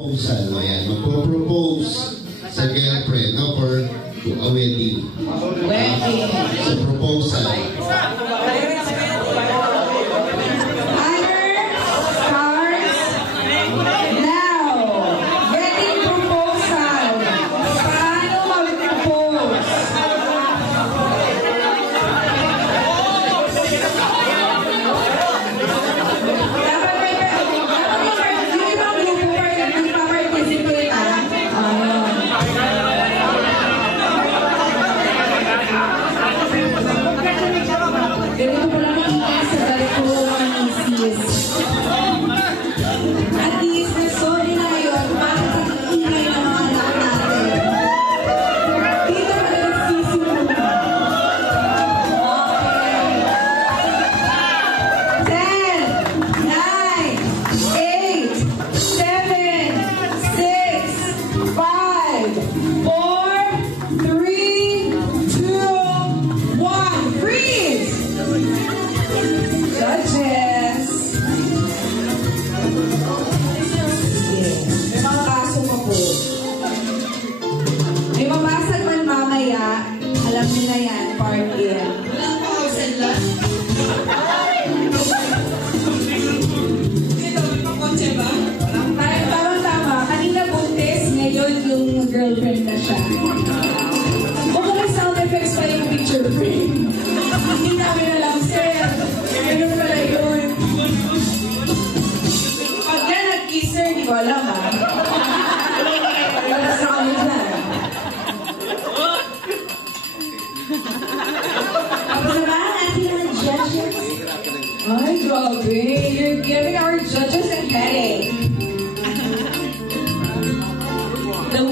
Proposal, ayan. Magpo-propose sa girlfriend, no? For a wedding. Sa proposal. Alam niyo na yan, part in. Walang pausan lang. Ito, may pakotse ba? Tama. Kanina buntis, ngayon yung girlfriend na siya. Baka may sound effects pa yung picture frame. Hindi namin alam, sir. Ganun pala yun. Pag na nag-kiss, sir, hindi ko alam, ha? Wala sa kami dyan. Tapos naman, natin ang judges. Ay, grabe. You're giving our judges a headache. The